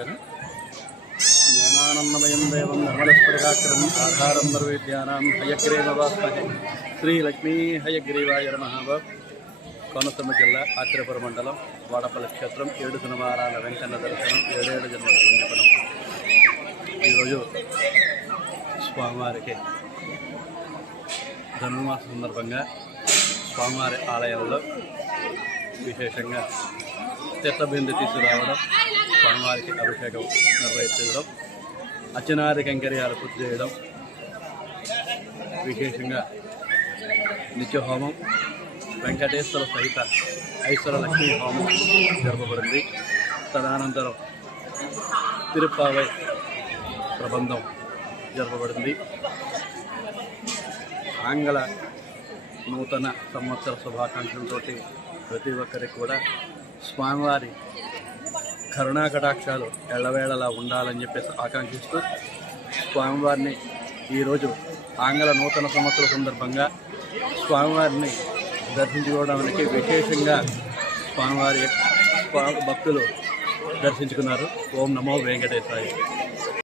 నమస్కారం జ్ఞానానందమయం దేవం నిర్మలస్ఫటికాకరం ఆధారం సర్వేద్యానాం హయగ్రీవవాస్మహే. శ్రీ లక్ష్మీ హయగ్రీవాయ నమః. కోనసీమ జిల్లా ఆత్రేపురం మండలం వాడపల్లి క్షేత్రం ఏడు శనివారాల వెంకన్న దర్శనం ఏడేడు జన్మల పుణ్యపనం ఈరోజు స్వామివారికి ధనుర్మాస సందర్భంగా స్వామివారి ఆలయంలో విశేషంగా తీర్థబిందు తీసుకురావడం స్వామివారికి అభిషేకం నిర్వహించడం అచ్చనారి కంకర్యాలు పూర్తి చేయడం విశేషంగా నిత్యహోమం వెంకటేశ్వర సహిత ఐశ్వర లక్ష్మీ హోమం జరపబడింది. తదనంతరం తిరుప్పావై ప్రబంధం జరపబడింది. ఆంగ్ల నూతన సంవత్సర శుభాకాంక్షలతో ప్రతి ఒక్కరికి కూడా స్వామివారి కరుణా కటాక్షాలు ఎల్లవేళలా ఉండాలని చెప్పేసి ఆకాంక్షిస్తూ స్వామివారిని ఈరోజు ఆంగ్ల నూతన సంవత్సర సందర్భంగా స్వామివారిని దర్శించుకోవడానికి విశేషంగా స్వామివారి స్వా- భక్తులు దర్శించుకున్నారు. ఓం నమో వెంకటేశ్వర